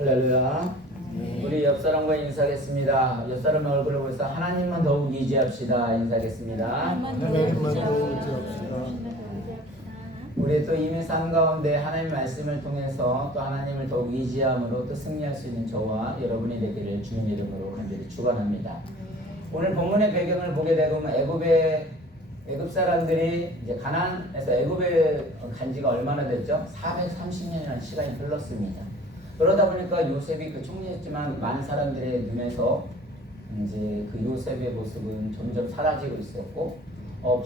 할렐루야. 우리 옆 사람과 인사하겠습니다. 옆 사람의 얼굴을 보면서 하나님만 더욱 의지합시다. 인사하겠습니다. 하나님만 더욱 의지합시다. 우리 또 이미 삶 가운데 하나님의 말씀을 통해서 또 하나님을 더욱 의지함으로 또 승리할 수 있는 저와 여러분이 되기를 주님 이름으로 간절히 축원합니다. 오늘 본문의 배경을 보게 되면 애굽 사람들이 이제 가나안에서 애굽에 간 지가 얼마나 됐죠? 430년이라는 시간이 흘렀습니다. 그러다 보니까 요셉이 그 총리였지만 많은 사람들의 눈에서 이제 그 요셉의 모습은 점점 사라지고 있었고,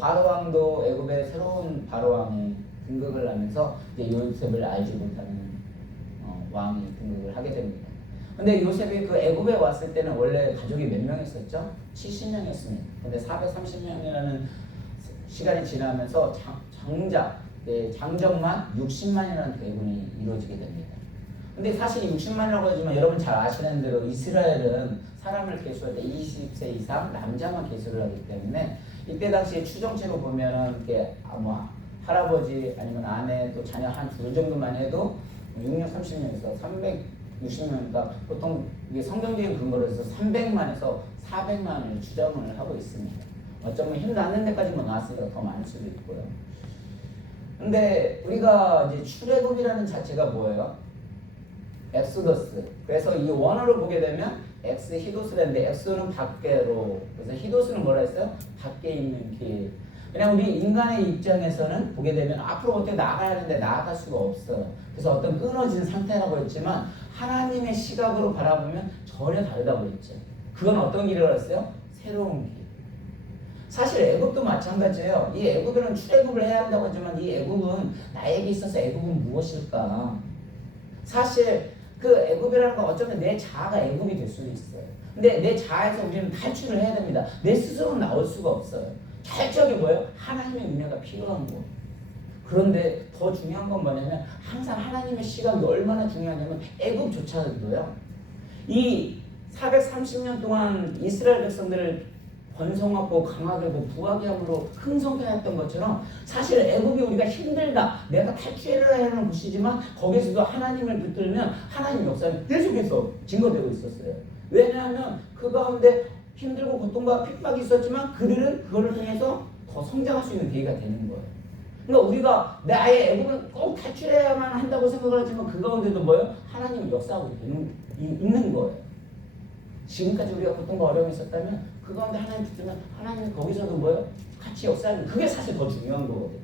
바로 왕도 애굽의 새로운 바로 왕이 등극을 하면서 이제 요셉을 알지 못하는 왕이 등극을 하게 됩니다. 근데 요셉이 그 애굽에 왔을 때는 원래 가족이 몇 명 있었죠? 70명이었습니다. 근데 430명이라는 시간이 지나면서 장정만 60만이라는 대군이 이루어지게 됩니다. 근데 사실 60만이라고 하지만 여러분 잘 아시는 대로 이스라엘은 사람을 계수할 때 20세 이상 남자만 계수를 하기 때문에 이때 당시 추정치로 보면은 이렇게 할아버지 아니면 아내 또 자녀 한 둘 정도만 해도 6년 30년에서 360명이니까 보통 이게 성경적인 근거로 해서 300만에서 400만을 추정을 하고 있습니다. 어쩌면 힘도 안 는 데까지만 나왔으니까 더 많을 수도 있고요. 근데 우리가 이제 출애굽이라는 자체가 뭐예요? 엑소더스. 그래서 이 원어로 보게 되면 엑스 히도스라는데 엑소는 밖으로, 그래서 히도스는 뭐라 했어요? 밖에 있는 길. 그냥 우리 인간의 입장에서는 보게 되면 앞으로 어떻게 나가야 하는데 나아갈 수가 없어요. 그래서 어떤 끊어진 상태라고 했지만 하나님의 시각으로 바라보면 전혀 다르다고 했죠. 그건 어떤 길이라고 했어요? 새로운 길. 사실 애굽도 마찬가지예요. 이 애굽에는 출애굽을 해야 한다고 하지만 이 애굽은 나에게 있어서 애굽은 무엇일까? 사실 그 애굽이라는 건 어쩌면 내 자아가 애굽이 될 수도 있어요. 근데 내 자아에서 우리는 탈출을 해야 됩니다. 내 스스로 나올 수가 없어요. 결정이 뭐예요? 하나님의 은혜가 필요한 거. 그런데 더 중요한 건 뭐냐면 항상 하나님의 시각이 얼마나 중요하냐면 애굽조차도요. 이 430년 동안 이스라엘 백성들을 번성하고 강하게 하고 부하게 함으로 흥성케했던 것처럼 사실 애굽이 우리가 힘들다 내가 탈출해야 하는 곳이지만 거기서도 하나님을 붙들면 하나님 역사는 계속해서 증거되고 있었어요. 왜냐하면 그 가운데 힘들고 고통과 핍박이 있었지만 그들은 그거를 통해서 더 성장할 수 있는 계기가 되는 거예요. 그러니까 우리가 나의 애굽은 꼭 탈출해야만 한다고 생각을 하지만 그 가운데도 뭐예요? 하나님이 역사하고 있는 거예요. 지금까지 우리가 고통과 어려움이 있었다면 그 가운데 하나님 붙들면 하나님 거기서도 뭐예요? 같이 역사하는 그게 사실 더 중요한 거거든요.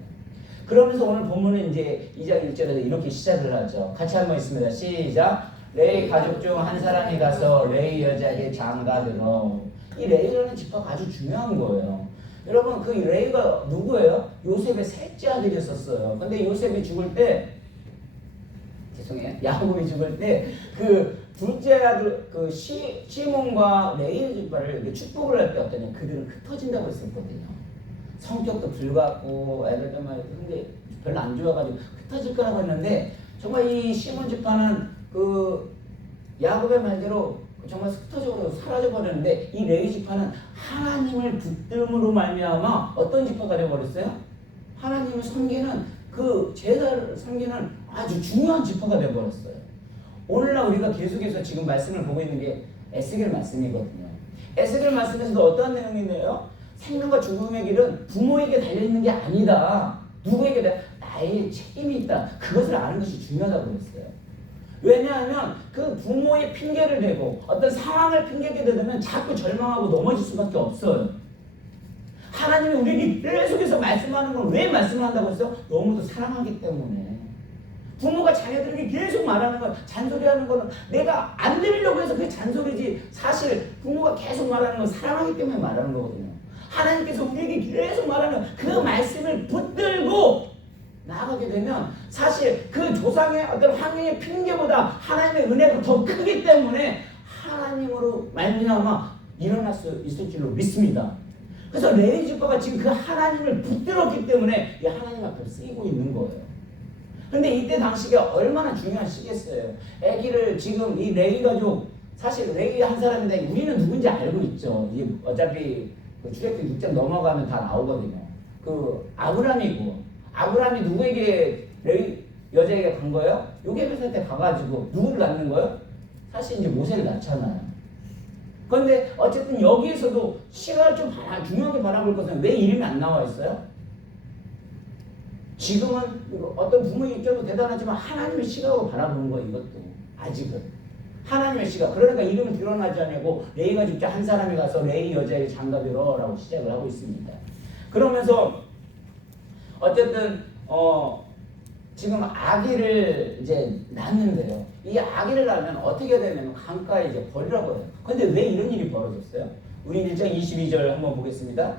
그러면서 오늘 본문은 이제 2장 1절에서 이렇게 시작을 하죠. 같이 한번 있습니다. 시작. 레위 가족 중 한 사람이 가서 레위 여자에게 장가들어. 이 레위라는 지파가 아주 중요한 거예요. 여러분 그 레위가 누구예요? 요셉의 셋째 아들이었어요. 근데 요셉이 죽을 때 야곱이 죽을 때 그 둘째 아들 그 시몬과 레위 지파를 축복을 할 때 어떠냐? 그들은 흩어진다고 했었거든요. 성격도 불같고 애들도 막 근데 별로 안 좋아가지고 흩어질 거라고 했는데 정말 이 시몬 지파는 그 야곱의 말대로 정말 흩어져버리고 사라져 버렸는데 이 레위 지파는 하나님을 붙들므로 말미암아 어떤 지파가 되어버렸어요? 하나님을 섬기는 그 제사를 섬기는 아주 중요한 지파가 되어버렸어요. 오늘날 우리가 계속해서 지금 말씀을 보고 있는 게 에스겔 말씀이거든요. 에스겔 말씀에서도 어떠한 내용이 있나요? 생명과 죽음의 길은 부모에게 달려있는 게 아니다. 누구에게 나의 책임이 있다. 그것을 아는 것이 중요하다고 그랬어요. 왜냐하면 그 부모의 핑계를 대고 어떤 상황을 핑계게 되면 자꾸 절망하고 넘어질 수밖에 없어요. 하나님이 우리에게 계속해서 말씀하는 건 왜 말씀을 한다고 했어요? 너무도 사랑하기 때문에. 부모가 자녀들에게 계속 말하는 건 잔소리하는 거는 내가 안 들으려고 해서 그게 잔소리지 사실 부모가 계속 말하는 건 사랑하기 때문에 말하는 거거든요. 하나님께서 우리에게 계속 말하는 그 말씀을 붙들고 나아가게 되면 사실 그 조상의 어떤 환경의 핑계보다 하나님의 은혜가 더 크기 때문에 하나님으로 말미암아 일어날 수 있을 줄로 믿습니다. 그래서 레위 지파가 지금 그 하나님을 붙들었기 때문에 이 하나님 앞에 쓰이고 있는 거예요. 근데 이때 당시가 얼마나 중요한 시기였어요. 아기를 지금 이 레위 가족 사실 레위 한 사람인데 우리는 누군지 알고 있죠. 이게 어차피 그 출애굽기 6장 넘어가면 다 나오거든요. 그 아브라함이 누구에게 레위 여자에게 간 거예요? 요게벳한테 가가지고 누구를 낳는 거예요? 사실 이제 모세를 낳잖아요. 그런데 어쨌든 여기에서도 시가를 좀 중요하게 바라볼 것은 왜 이름이 안 나와 있어요? 지금은 어떤 부모의 입장도 대단하지만 하나님의 시각으로 바라보는 거예요. 이것도 아직은 하나님의 시각. 그러니까 이름은 드러나지 않고 레이가 진짜 한 사람이 가서 레이 여자의 장가들어라고 시작을 하고 있습니다. 그러면서 어쨌든 지금 아기를 이제 낳는데요. 이 아기를 낳으면 어떻게 되냐면 강가에 이제 버리라고 해요. 근데 왜 이런 일이 벌어졌어요? 우리 1장 22절 한번 보겠습니다.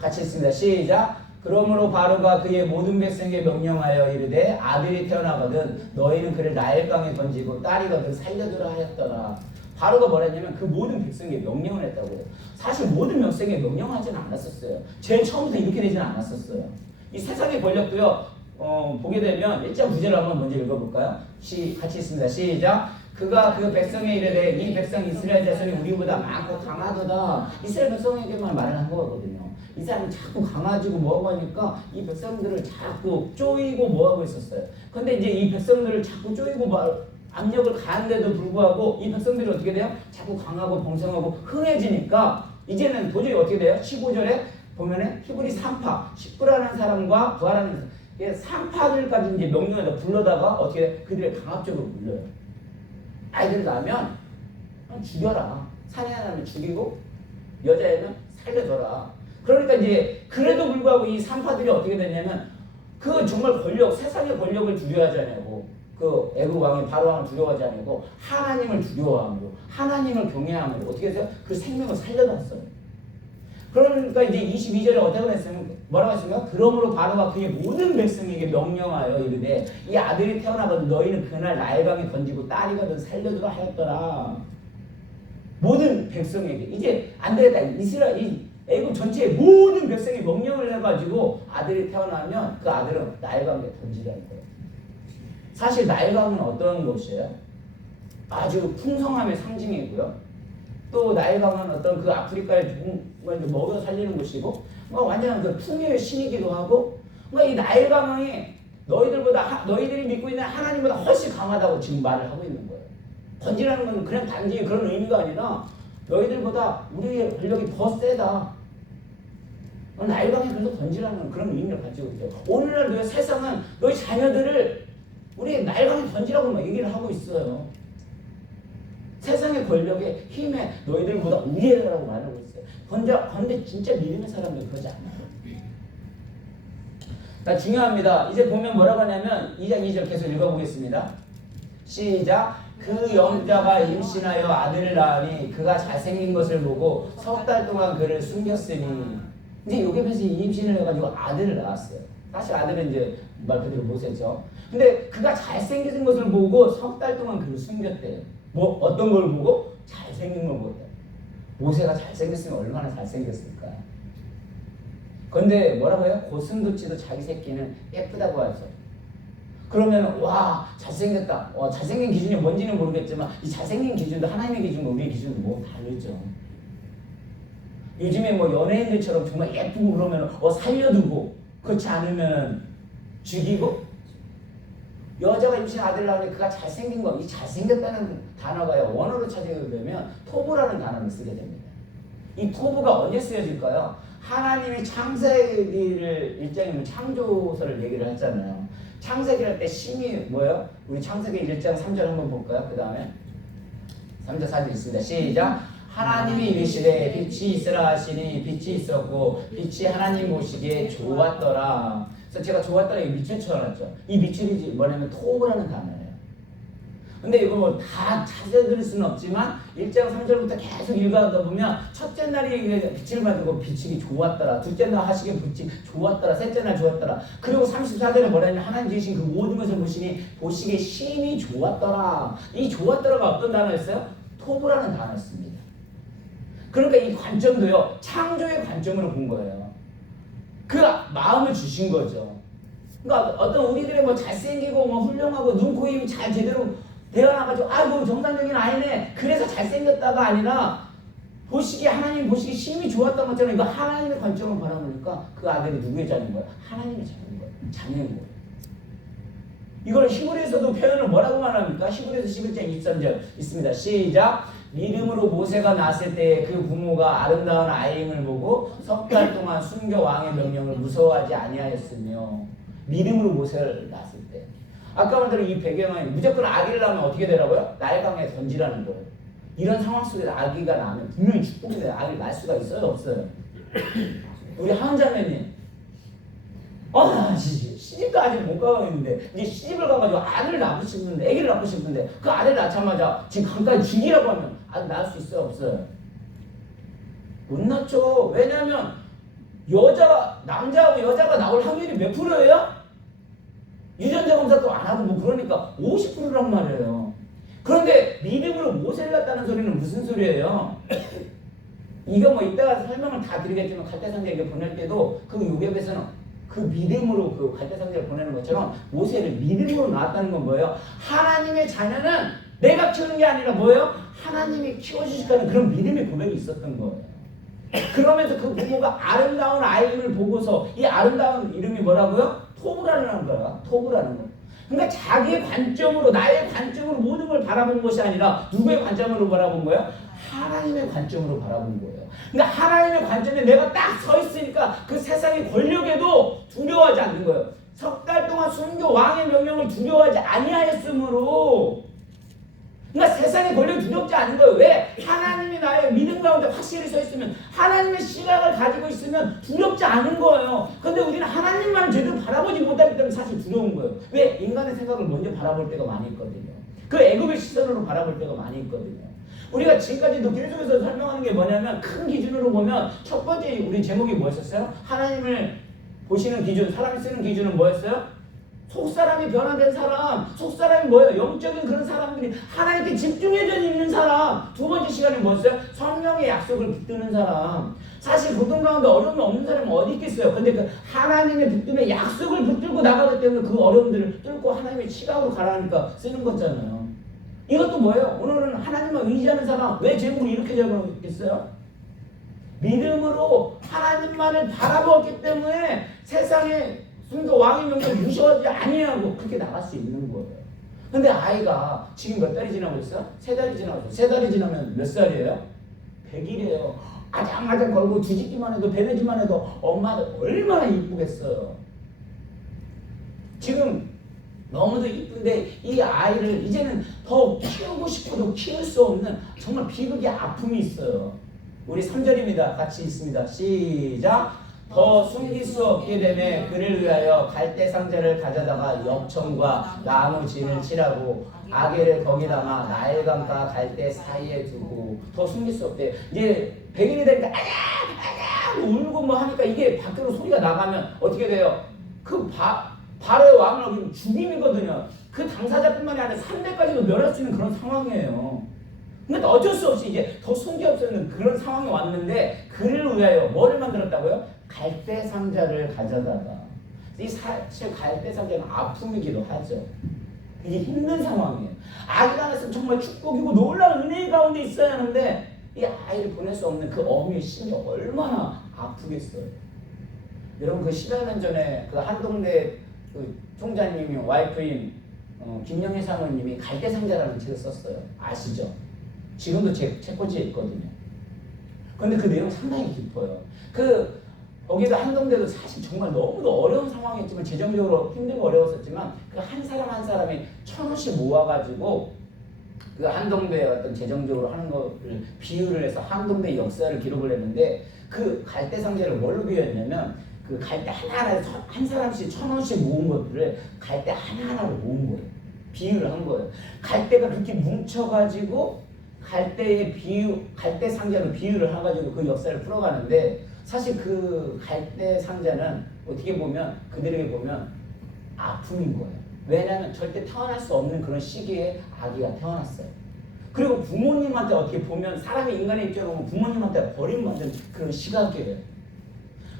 같이 읽습니다. 시작. 그러므로 바로가 그의 모든 백성에게 명령하여 이르되 아들이 태어나거든 너희는 그를 나일강에 던지고 딸이거든 살려두라 하였더라. 바로가 뭐랬냐면 그 모든 백성에게 명령을 했다고 해요. 사실 모든 백성에게 명령하지는 않았었어요. 제일 처음부터 이렇게 되지는 않았었어요. 이 세상의 권력도요. 보게 되면 1장 9절을 한번 먼저 읽어볼까요? 같이 있습니다. 시작. 그가 그 백성에 이르되 이 백성 이스라엘 자손이 우리보다 많고 강하도다. 이스라엘 백성에게만 말을 한 거거든요. 이 사람이 자꾸 강아지고 뭐하고 하니까 이 백성들을 자꾸 쪼이고 뭐하고 있었어요. 근데 이제 이 백성들을 자꾸 쪼이고 압력을 가한데도 불구하고 이 백성들이 어떻게 돼요? 자꾸 강하고 봉성하고 흥해지니까 이제는 도저히 어떻게 돼요? 15절에 보면은 히브리 3파 19라는 사람과 부하라는 3파들까지 이제 명령해서 불러다가 어떻게 그들을 강압적으로 불러요. 아이들 낳으면 죽여라. 사냥하면 죽이고 여자애는 살려줘라. 그러니까 이제 그래도 불구하고 이 3파들이 어떻게 되냐면 그 정말 세상의 권력을 두려워하지 않냐고 그 애굽 왕이 바로 왕을 두려워하지 않고 하나님을 두려워함으로 하나님을 경외함으로 어떻게 해서 그 생명을 살려놨어요. 그러니까 이제 22절에 어떻게 했으면 뭐라고 했습니까? 그러므로 바로가 그의 모든 백성에게 명령하여 이르되 이 아들이 태어나거든 너희는 그날 나일강에 던지고 딸이거든 살려두라 하였더라. 모든 백성에게 이제 안 되겠다. 이스라엘 애굽 전체의 모든 백성이 명령을 해가지고 아들이 태어나면 그 아들은 나일강에 던지라는 거예요. 사실 나일강은 어떤 곳이에요? 아주 풍성함의 상징이고요. 또 나일강은 어떤 그 아프리카의 정말 먹여 살리는 곳이고, 완전 그 풍요의 신이기도 하고, 이 나일강이 너희들이 믿고 있는 하나님보다 훨씬 강하다고 지금 말을 하고 있는 거예요. 던지라는 건 그냥 단지 그런 의미가 아니라 너희들보다 우리의 권력이 더 세다. 나일강에 그래서 던지라는 그런 의미를 가지고 있죠. 오늘날 세상은 너희 자녀들을 우리 나일강에 던지라고 막 얘기를 하고 있어요. 세상의 권력에 힘에 너희들보다 우위라고 말하고 있어요. 그런데 진짜 믿음의 사람들 그러지 않아요. 중요합니다. 이제 보면 뭐라고 하냐면 2장 2절 계속 읽어보겠습니다. 시작. 그 영자가 임신하여 아들을 낳으니 그가 잘생긴 것을 보고 석 달 동안 그를 숨겼으니 이제 요게에서 임신을 해가지고 아들을 낳았어요. 사실 아들은 이제 말 그대로 모세죠. 근데 그가 잘생긴 것을 보고 석 달 동안 그를 숨겼대요. 어떤 걸 보고? 잘생긴 걸 보고. 모세가 잘생겼으면 얼마나 잘생겼을까. 그런데 뭐라고 해요? 고슴도치도 자기 새끼는 예쁘다고 하죠. 그러면 와 잘생겼다. 잘생긴 기준이 뭔지는 모르겠지만 이 잘생긴 기준도 하나님의 기준과 우리의 기준도 뭐 다르죠. 요즘에 연예인들처럼 정말 예쁘고 그러면 살려두고 그렇지 않으면 죽이고 여자가 임신 아들 낳으니 그가 잘생긴 거, 이 잘생겼다는 단어가요 원어로 찾아보게 되면 토부라는 단어를 쓰게 됩니다. 이 토부가 언제 쓰여질까요? 하나님이 창세기를 일장이면 창조서를 얘기를 했잖아요. 창세기를 할 때 신이 뭐예요? 우리 창세기 1장 3절 한번 볼까요? 그 다음에 3절 4절 있습니다. 시작. 하나님이 이르시되 빛이 있으라 하시니 빛이 있었고 빛이 하나님 보시기에 좋았더라. 그래서 제가 좋았더라 이 밑줄 쳐놨죠. 이 밑줄이 뭐냐면 토부라는 단어예요. 근데 이거 다 자세히 들을 수는 없지만 1장 3절부터 계속 읽어가다 보면 첫째 날이 빛을 받고 빛이 좋았더라. 둘째 날 하시기에 빛이 좋았더라. 셋째 날 좋았더라. 그리고 34절에 뭐냐면 하나님 지으신 그 모든 것을 보시기에 심히 좋았더라. 이 좋았더라가 어떤 단어였어요? 토부라는 단어였습니다. 그러니까 이 관점도요 창조의 관점으로 본 거예요. 그 마음을 주신 거죠. 그러니까 어떤 우리들의 잘생기고 훌륭하고 눈, 코, 입이 잘 제대로 되어나가지고 정상적인 아이네 그래서 잘생겼다가 아니라 하나님 보시기 심히 좋았던 것처럼 이거 하나님의 관점을 바라보니까 그 아들이 누구의 자녀인 거예요? 하나님의 자녀인 거예요. 자녀인 거예요. 이걸 히브리에서도 표현을 뭐라고 말합니까? 히브리서 11장 23절 있습니다. 시작. 믿음으로 모세가 낳았을 때 그 부모가 아름다운 아이임을 보고 석 달 동안 순교 왕의 명령을 무서워하지 아니하였으며. 믿음으로 모세를 낳았을 때. 아까 말대로 이 배경은 무조건 아기를 낳으면 어떻게 되라고요? 나일강에 던지라는 거예요. 이런 상황 속에서 아기가 나면 분명히 축복이 돼요. 아기를 낳을 수가 있어요? 없어요? 우리 하은자매님 나 시집도 아직 못 가고 있는데 이제 시집을 가가지고 아들을 낳고 싶은데 아기를 낳고 싶은데 그 아들 낳자마자 지금 강까지 죽이라고 하면 아들 낳을 수 있어요? 없어요? 못 낳죠. 왜냐하면 남자하고 여자가 나올 확률이 몇 프로예요? 유전자 검사도 안 하고 뭐 그러니까 50%란 말이에요. 그런데 믿음으로 모세를 낳았다는 소리는 무슨 소리예요? 이거 뭐 이따가 설명을 다 드리겠지만 갈대상자에게 보낼 때도 그 요셉에서는 그 믿음으로 그 갈대상자를 보내는 것처럼 모세를 믿음으로 낳았다는 건 뭐예요? 하나님의 자녀는 내가 키우는 게 아니라 뭐예요? 하나님이 키워주시다는 그런 믿음의 고백이 있었던 거예요. 그러면서 그 부모가 아름다운 아이를 보고서 이 아름다운 이름이 뭐라고요? 토브라는 거야. 토브라는 거. 그러니까 자기의 관점으로 나의 관점으로 모든 걸 바라본 것이 아니라 누구의 관점으로 바라본 거예요? 하나님의 관점으로 바라본 거예요. 그러니까 하나님의 관점에 내가 딱 서 있으니까 그 세상의 권력에도 두려워하지 않는 거예요. 석 달 동안 순교 왕의 명령을 두려워하지 아니하였으므로 그러니까 세상의 권력이 두렵지 않은 거예요. 왜? 하나님이 나의 믿음 가운데 확실히 서 있으면 하나님의 시각을 가지고 있으면 두렵지 않은 거예요. 근데 우리는 하나님만 제대로 바라보지 못하기 때문에 사실 두려운 거예요. 왜? 인간의 생각을 먼저 바라볼 때가 많이 있거든요. 그 애굽의 시선으로 바라볼 때가 많이 있거든요. 우리가 지금까지도 계속해서 설명하는 게 뭐냐면 큰 기준으로 보면 첫 번째 우리 제목이 뭐였었어요? 하나님을 보시는 기준, 사람이 쓰는 기준은 뭐였어요? 속사람이 변화된 사람, 속사람이 뭐예요? 영적인 그런 사람들이 하나님께 집중해져 있는 사람. 두 번째 시간에 뭐였어요? 성령의 약속을 붙드는 사람. 사실 고통 가운데 어려움이 없는 사람은 어디 있겠어요? 근데 그 하나님의 붙듦에 약속을 붙들고 나가기 때문에 그 어려움들을 뚫고 하나님의 시각으로 가라니까 쓰는 거잖아요. 이것도 뭐예요? 오늘은 하나님만 의지하는 사람. 왜 제목을 이렇게 적었겠어요? 믿음으로 하나님만을 바라보았기 때문에 세상에 순교 왕의 명령을 무시하지 아니하고 그렇게 나갈 수 있는 거예요. 근데 아이가 지금 몇 달이 지나고 있어? 3달이 지나고 있어. 3달이 지나면 몇 살이에요? 100일이에요. 아장아장 걸고 뒤집기만 해도 베내지만 해도 엄마는 얼마나 이쁘겠어요. 지금 너무도 이쁜데 이 아이를 이제는 더 키우고 싶어도 키울 수 없는 정말 비극의 아픔이 있어요. 우리 3절입니다. 같이 있습니다. 시작. 더 숨길 수 없게 되매 그를 위하여 갈대 상자를 가져다가 역청과 나무 진을 칠하고 아기를 거기다가 나일강과 갈대 사이에 두고 더 숨길 수 없대. 이제 100일이 되니까 아냐 울고 뭐 하니까 이게 밖으로 소리가 나가면 어떻게 돼요? 그 바로의 왕을 죽임이거든요. 그 당사자뿐만이 아니라 3대까지도 멸할 수 있는 그런 상황이에요. 근데 어쩔 수 없이 이제 더 숨기 없는 그런 상황이 왔는데 그를 위하여 뭐를 만들었다고요? 갈대 상자를 가져다가. 이 사실 갈대 상자는 아픔이기도 하죠. 이게 힘든 상황이에요. 아기가 낳았으면 정말 축복이고 놀라운 은혜 가운데 있어야 하는데 이 아이를 보낼 수 없는 그 어미의 심이 얼마나 아프겠어요. 여러분 그 10여 년 전에 그 한동대 그 총장님이 와이프인 김영애 사모님이 갈대 상자라는 책을 썼어요. 아시죠? 지금도 제 책꽂이에 있거든요. 근데 그 내용 상당히 깊어요. 거기도 한동대도 사실 정말 너무도 어려운 상황이었지만 재정적으로 힘들고 어려웠었지만 그 한 사람 한 사람이 1,000원씩 모아가지고 그 한동대의 어떤 재정적으로 하는 거를 비유를 해서 한동대 역사를 기록을 했는데 그 갈대 상자를 뭘로 비유했냐면 그 갈대 하나하나 한 사람씩 1,000원씩 모은 것들을 갈대 하나하나로 모은 거예요. 비유를 한 거예요. 갈대가 그렇게 뭉쳐가지고 갈대 상자로 비유를 해가지고 그 역사를 풀어가는데 사실 그 갈대 상자는 어떻게 보면 그들에게 보면 아픔인 거예요. 왜냐하면 절대 태어날 수 없는 그런 시기에 아기가 태어났어요. 그리고 부모님한테 어떻게 보면 사람이 인간의 입장으로 보면 부모님한테 버림받은 그런 시각이에요.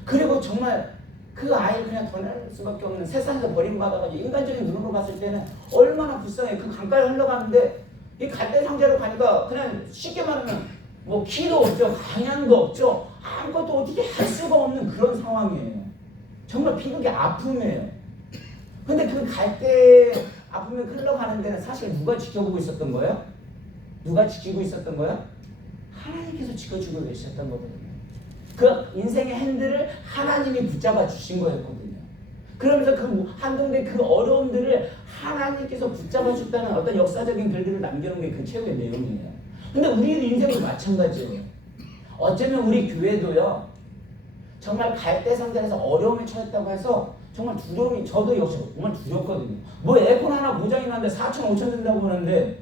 그리고 정말 그 아이를 그냥 보낼 수밖에 없는 세상에서 버림받아가지고 인간적인 눈으로 봤을 때는 얼마나 불쌍해. 그 강가에 흘러가는데 이 갈대 상자로 가니까 그냥 쉽게 말하면 뭐 키도 없죠. 강양도 없죠. 아무것도 어떻게 할 수가 없는 그런 상황이에요. 정말 비극의 아픔이에요. 근데 그 갈대 아픔이 흘러가는 데는 사실 누가 지켜보고 있었던 거예요? 누가 지키고 있었던 거예요? 하나님께서 지켜주고 계셨던 거거든요. 그 인생의 핸들을 하나님이 붙잡아 주신 거였거든요. 그러면서 그 한동대 그 어려움들을 하나님께서 붙잡아 줬다는 어떤 역사적인 글들을 남겨놓은 게 그 최후의 내용이에요. 근데 우리 인생도 마찬가지예요. 어쩌면 우리 교회도요, 정말 갈대 상자에서 어려움에 처했다고 해서 정말 두려움이, 저도 역시 정말 두렵거든요. 뭐 에어컨 하나 고장이 났는데 4천 5천 든다고 하는데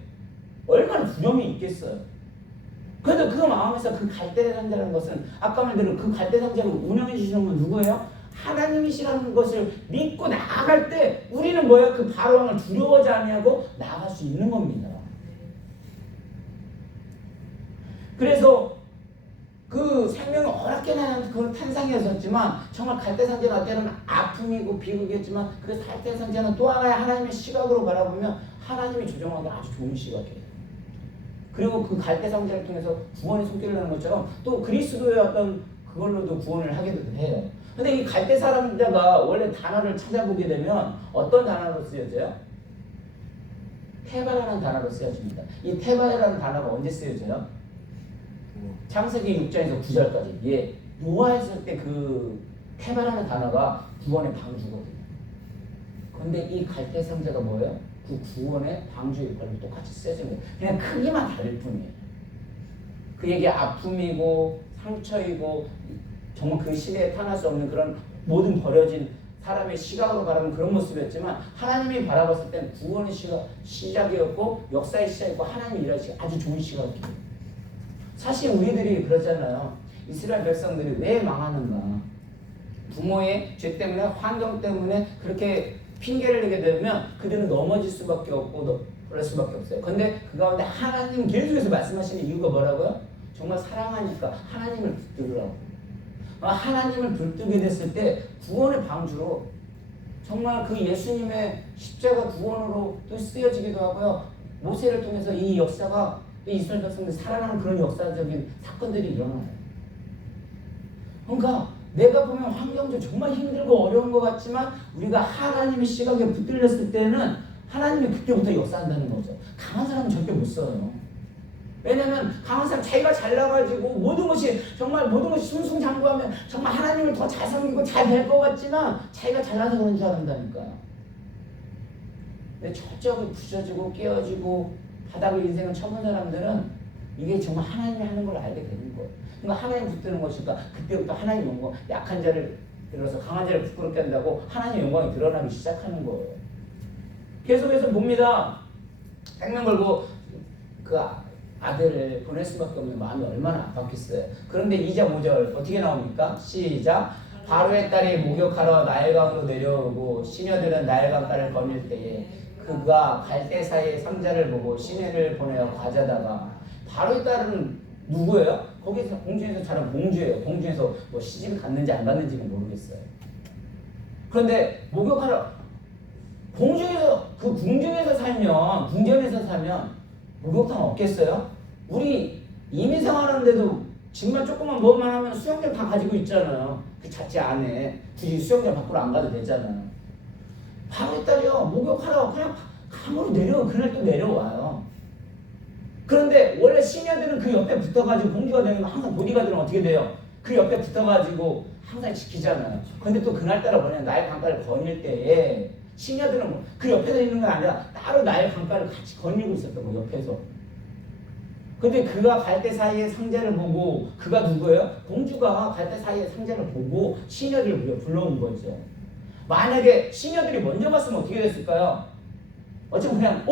얼마나 두려움이 있겠어요. 그래도 그 마음에서 그 갈대 상자라는 것은 아까 말대로 그 갈대 상자를 운영해 주시는 분 누구예요? 하나님이시라는 것을 믿고 나아갈 때 우리는 뭐예요? 그 바로왕을 두려워하지 아니하고 나아갈 수 있는 겁니다. 그래서 그 생명을 어렵게 나는 그런 탄상이었었지만 정말 갈대상자는 때로는 아픔이고 비극이었지만 그 갈대상자는 또 하나의 하나님의 시각으로 바라보면 하나님이 조정하기 아주 좋은 시각이에요. 그리고 그 갈대상자를 통해서 구원의 손길을 하는 것처럼 또 그리스도의 어떤 그걸로도 구원을 하게 해요. 근데 이 갈대상자가 원래 단어를 찾아보게 되면 어떤 단어로 쓰여져요? 테바라는 단어로 쓰여집니다. 이 테바라는 단어가 언제 쓰여져요? 창세기 6장에서 9절까지 예, 노아했을 때 그 테바라는 단어가 구원의 방주거든요. 근데 이 갈대 상자가 뭐예요? 그 구원의 방주 역할을 똑같이 쓰여진 거예요. 그냥 크기만 다를 뿐이에요. 그에게 아픔이고 상처이고 정말 그 시대에 탄할 수 없는 그런 모든 버려진 사람의 시각으로 바라보는 그런 모습이었지만 하나님이 바라봤을 땐 구원의 시작이었고 역사의 시작이고 하나님이 일하시기 아주 좋은 시각이에요. 사실 우리들이 그러잖아요. 이스라엘 백성들이 왜 망하는가? 부모의 죄 때문에 환경 때문에 그렇게 핑계를 대게 되면 그들은 넘어질 수밖에 없고 그럴 수밖에 없어요. 그런데 그 가운데 하나님 계속해서 말씀하시는 이유가 뭐라고요? 정말 사랑하니까 하나님을 붙들으라고. 하나님을 붙들게 됐을 때 구원의 방주로 정말 그 예수님의 십자가 구원으로 또 쓰여지기도 하고요. 모세를 통해서 이 역사가 이스라엘 백성들이 살아나는 그런 역사적인 사건들이 일어나요. 그러니까 내가 보면 환경도 정말 힘들고 어려운 것 같지만 우리가 하나님의 시각에 붙들렸을 때는 하나님이 그때부터 역사한다는 거죠. 강한 사람은 절대 못 써요. 왜냐하면 강한 사람 자기가 잘나가지고 모든 것이 정말 모든 것이 승승장구하면 정말 하나님을 더 잘 섬기고 잘 될 것 같지만 자기가 잘나서 그런 줄 안다니까요. 근데 철저하게 부셔지고 깨어지고 바닥을 인생을 쳐본 사람들은 이게 정말 하나님이 하는 걸 알게 되는 거예요. 그러니까 하나님 붙드는 것이니까 그때부터 하나님 영광, 약한 자를 들어서 강한 자를 부끄럽게 한다고 하나님의 영광이 드러나기 시작하는 거예요. 계속해서 봅니다. 생명 걸고 그 아들을 보낼 수밖에 없는 마음이 얼마나 아팠겠어요. 그런데 2장 5절 어떻게 나옵니까? 시작. 바로의 딸이 목욕하러 나일강으로 내려오고 시녀들은 나일강가를 거닐 때에 그가 갈대 사이의 상자를 보고 시내를 보내어 가져다가 바로의 딸은 누구예요? 거기서 공중에서 자란 공주예요. 공중에서 뭐 시집을 갔는지 안 갔는지는 모르겠어요. 그런데 목욕하러 공중에서 그 궁중에서 살면 궁전에서 살면 목욕탕 없겠어요? 우리 이민생활하는데도 집만 조금만 뭐만 하면 수영장 다 가지고 있잖아요. 그 자체 안에 굳이 수영장 밖으로 안 가도 되잖아요. 바로의 딸이요 목욕하러 그냥 강으로 그날 또 내려와요. 그런데 원래 시녀들은 그 옆에 붙어가지고 공주가 되면 항상 보디가들은 어떻게 돼요? 그 옆에 붙어가지고 항상 지키잖아요. 그런데 또 그날따라 나일 강가를 거닐 때에 시녀들은 그 옆에서 있는 건 아니라 따로 나일 강가를 같이 거닐고 있었던 거예요. 옆에서. 근데 그가 갈대 사이의 상자를 보고 그가 누구예요? 공주가 갈대 사이의 상자를 보고 시녀들을 불러온 거죠. 만약에 시녀들이 먼저 갔으면 어떻게 됐을까요? 어쩌면 그냥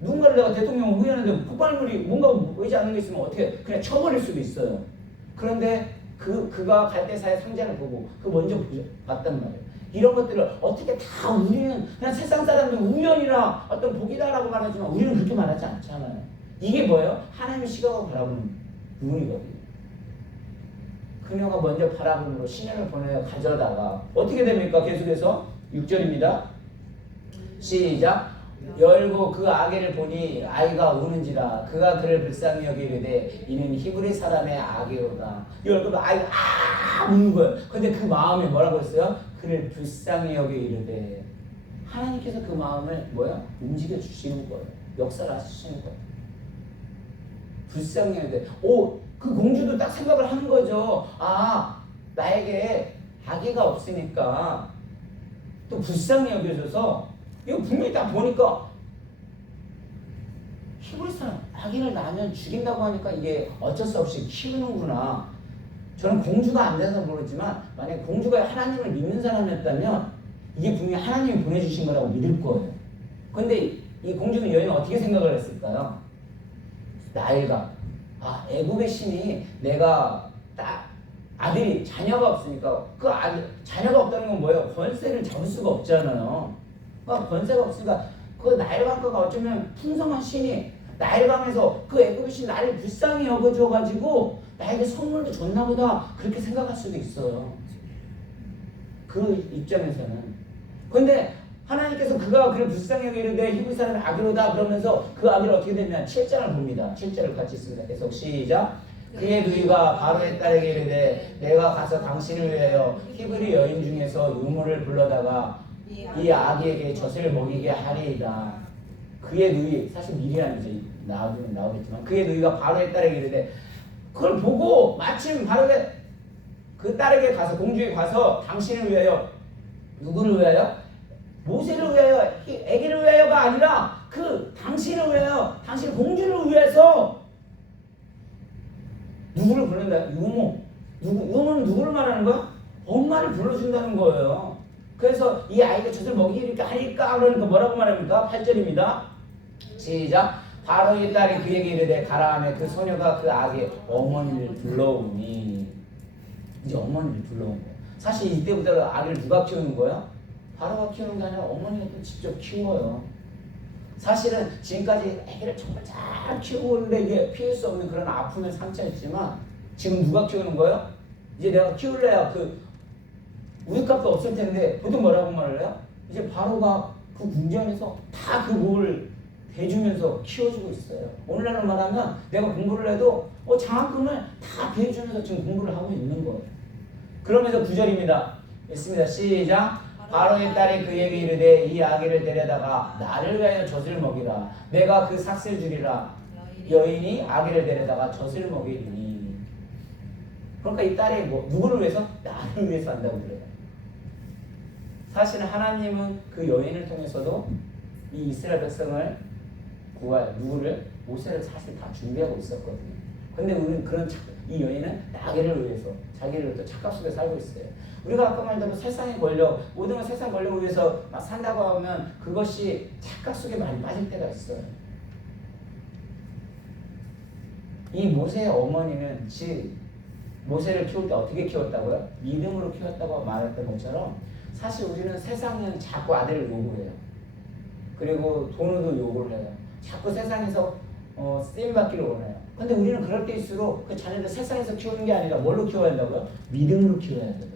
누군가를 내가 대통령을 후회하는데 폭발물이 뭔가 보이지 않는 게 있으면 어떻게 그냥 쳐버릴 수도 있어요. 그런데 그가 갈대 사이의 상자를 보고 먼저 봤단 말이에요. 이런 것들을 어떻게 다 우리는 그냥 세상 사람들 우연이라 어떤 복이다라고 말하지만 우리는 그렇게 말하지 않잖아요. 이게 뭐예요? 하나님의 시각으로 바라보는 눈이거든요. 그녀가 먼저 바라보므로 시녀를 보내어 가져다가 어떻게 됩니까? 계속해서 6절입니다. 시작. 열고 그 아기를 보니 아이가 우는지라 그가 그를 불쌍히 여기되 이는 히브리 사람의 아기로다. 열고 아이가 우는 거예요. 근데 그 마음에 뭐라고 했어요? 그를 불쌍히 여기되 하나님께서 그 마음을 뭐야? 움직여 주시는 거예요. 역사를 하시는 거예요. 불쌍해야 돼. 그 공주도 딱 생각을 하는 거죠. 아, 나에게 아기가 없으니까 또 불쌍히 여겨져서 이거 분명히 딱 보니까 히브리 사람 아기를 낳으면 죽인다고 하니까 이게 어쩔 수 없이 키우는구나. 저는 공주가 안 돼서 모르지만 만약에 공주가 하나님을 믿는 사람이었다면 이게 분명히 하나님이 보내주신 거라고 믿을 거예요. 근데 이 공주는 여인은 어떻게 생각을 했을까요? 나일강. 애굽의 신이 내가 딱 아들이 자녀가 없으니까 그 아들 자녀가 없다는 건 뭐예요? 권세를 잡을 수가 없잖아요. 그러니까 권세가 없으니까 그 나일강가가 어쩌면 풍성한 신이 나일강에서 그 애굽의 신 나를 불쌍히 여겨줘 가지고 나에게 선물도 줬나 보다 그렇게 생각할 수도 있어요. 그 입장에서는. 근데 하나님께서 그가 그를 불쌍히 여기는데 히브리 사람이 아기로다 그러면서 그 아기를 어떻게 됐냐 7장을 봅니다. 7절을 같이 읽습니다. 계속 시작. 그의 누이가 바로의 딸에게 이르되 내가 가서 당신을 위하여 히브리 여인 중에서 유물을 불러다가 이 아기에게 젖을 먹이게 하리이다. 그의 누이 사실 미리암이죠. 나오겠지만 그의 누이가 바로의 딸에게 이르되 그걸 보고 마침 바로의 그 딸에게 가서 공주에 가서 당신을 위하여 누구를 위하여? 모세를 위하여 아기를 위하여가 아니라 그 당신을 위하여 당신 공주를 위해서 누구를 부른다? 유모는 누구를 말하는 거야? 엄마를 불러준다는 거예요. 그래서 이 아이가 젖을 먹이니까 하니까 그러니까 뭐라고 말합니까? 8절입니다. 시작. 바로의 딸이 그에게 이르되 가라 하매 그 소녀가 그 아기의 어머니를 불러오니 이제 어머니를 불러온 거예요. 사실 이때부터 아기를 누가 키우는 거예요? 바로가 키우는 게 아니라 어머니가 또 직접 키워요. 사실은 지금까지 아기를 정말 잘 키우고 있는데 이게 피할 수 없는 그런 아픔의 상처였지만 지금 누가 키우는 거예요? 이제 내가 키울래야 그 우유값도 없을 텐데 보통 뭐라고 말을 해요? 이제 바로가 그 궁전에서 다 그 몸을 대주면서 키워주고 있어요. 오늘날로 말하면 내가 공부를 해도 장학금을 다 대주면서 지금 공부를 하고 있는 거예요. 그러면서 9절입니다. 있습니다. 시작. 바로의 딸이 그에게 이르되 이 아기를 데려다가 나를 위하여 젖을 먹이라. 내가 그 삭슬 주리라. 여인이 아기를 데려다가 젖을 먹이리니. 그러니까 이 딸이 누구를 위해서? 나를 위해서 한다고 그래요. 사실은 하나님은 그 여인을 통해서도 이 이스라엘 백성을 구할 누구를? 모세를 사실 다 준비하고 있었거든요. 근데 우리는 이 여인은 나귀를 위해서 자기를 또 착각 속에 살고 있어요. 우리가 아까 말대로 세상의 권력, 모든 걸 세상 권력을 위해서 막 산다고 하면 그것이 착각 속에 많이 빠질 때가 있어요. 이 모세의 어머니는 모세를 키울 때 어떻게 키웠다고요? 믿음으로 키웠다고 말했던 것처럼 사실 우리는 세상은 자꾸 아들을 요구해요. 그리고 돈으로 요구를 해요. 자꾸 세상에서 쓰임받기를 원해요. 근데 우리는 그럴 때일수록 그 자녀들 세상에서 키우는 게 아니라 뭘로 키워야 한다고요? 믿음으로 키워야 되거든요.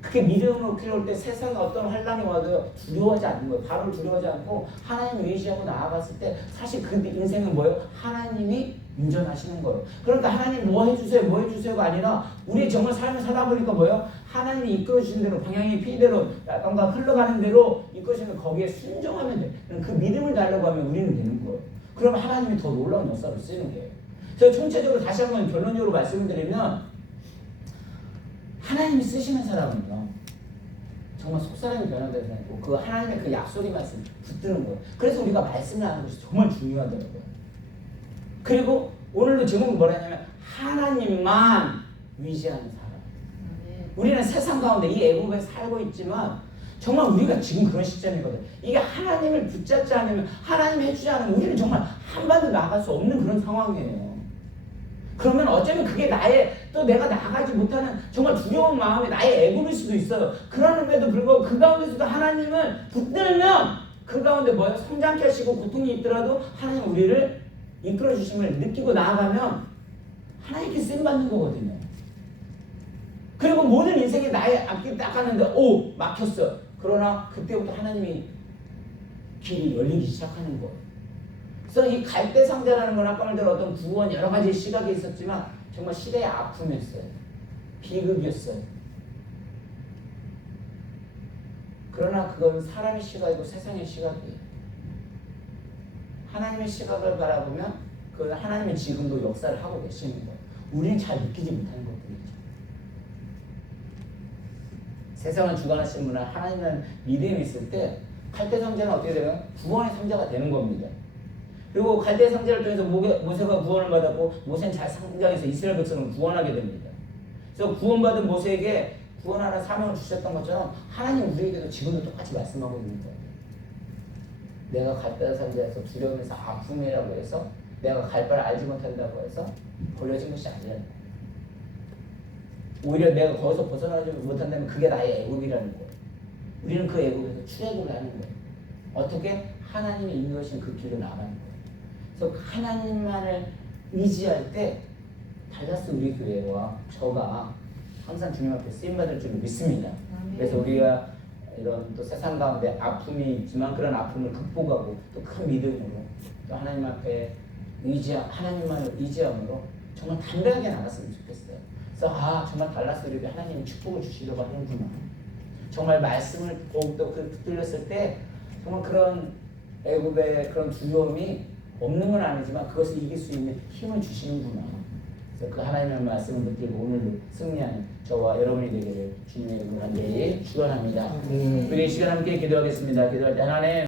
그게 믿음으로 키울 때 세상에 어떤 환란이 와도 두려워하지 않는 거예요. 바로 두려워하지 않고 하나님을 의지하고 나아갔을 때 사실 그 인생은 뭐예요? 하나님이 운전하시는 거예요. 그러니까 하나님 뭐 해주세요가 아니라 우리 정말 삶을 살다 보니까 뭐예요? 하나님이 이끌어주신 대로 방향이 피대로 뭔가 흘러가는 대로 이끌어주시면 거기에 순종하면 돼. 그 믿음을 달라고 하면 우리는 되는 거예요. 그럼 하나님이 더 놀라운 역사를 쓰는 거예요. 그래서 총체적으로 다시 한번 결론적으로 말씀을 드리면 하나님이 쓰시는 사람은요 정말 속사람이 변화되지 않고 그 하나님의 그 약속의 말씀 붙드는 거예요. 그래서 우리가 말씀을 하는 것이 정말 중요하더라고요. 그리고 오늘도 제목이 뭐라냐면 하나님만 위지하는 사람. 우리는 세상 가운데 이 애굽에 살고 있지만 정말 우리가 지금 그런 시점이거든. 이게 하나님을 붙잡지 않으면 하나님 해주지 않으면 우리는 정말 한 발도 나갈 수 없는 그런 상황이에요. 그러면 어쩌면 그게 또 내가 나가지 못하는 정말 두려운 마음이 나의 애굽일 수도 있어요. 그러는데도 불구하고 그 가운데서도 하나님을 붙들면 그 가운데 뭐예요? 성장케 하시고 고통이 있더라도 하나님 우리를 이끌어 주심을 느끼고 나아가면 하나님께 쓰임받는 거거든요. 그리고 모든 인생에 나의 앞길 딱 갔는데 막혔어. 그러나 그때부터 하나님이 길이 열리기 시작하는 거예요. 그래서 이 갈대 상자라는 건 아까 말대로 어떤 구원 여러 가지 시각이 있었지만 정말 시대의 아픔이었어요. 비극이었어요. 그러나 그건 사람의 시각이고 세상의 시각이에요. 하나님의 시각을 바라보면 그 하나님은 지금도 역사를 하고 계시는 거예요. 우리는 잘 느끼지 못하는 것들이죠. 세상을 주관하시는 분은 하나님은 믿음이 있을 때 갈대 상자는 어떻게 되면 구원의 상자가 되는 겁니다. 그리고 갈대 상자를 통해서 모세가 구원을 받았고 모세는 잘 성장해서 이스라엘 백성을 구원하게 됩니다. 그래서 구원받은 모세에게 구원하는 사명을 주셨던 것처럼 하나님 우리에게도 지금도 똑같이 말씀하고 있는 거예요. 내가 갈대 상자에서 두려움에서 아픔이라고 해서 내가 갈 바를 알지 못한다고 해서 벌려진 것이 아니라 오히려 내가 거기서 벗어나지 못한다면 그게 나의 애굽이라는 거예요. 우리는 그 애굽에서 출애굽을 하는 거예요. 어떻게? 하나님의 인도하신 그 길로 나가는 거예요. 그래서 하나님만을 의지할 때 달라스 우리 교회와 저가 항상 주님 앞에 쓰임받을 줄 믿습니다. 그래서 우리가 이런 또 세상 가운데 아픔이 있지만 그런 아픔을 극복하고 또 큰 믿음으로 또 하나님 앞에 하나님만을 의지함으로 정말 담대하게 나갔으면 좋겠어요. 그래서 정말 달라스 우리에게 하나님이 축복을 주시려고 하는구나. 정말 말씀을 더욱더 들렸을 때 정말 그런 애굽의 그런 두려움이 없는 건 아니지만 그것을 이길 수 있는 힘을 주시는구나. 그래서 그 하나님의 말씀을 붙들고 오늘도 승리하는 저와 여러분이 되기를 주님의 이름으로 간절히 축원합니다. 우리 이 시간 함께 기도하겠습니다. 기도할 때 하나님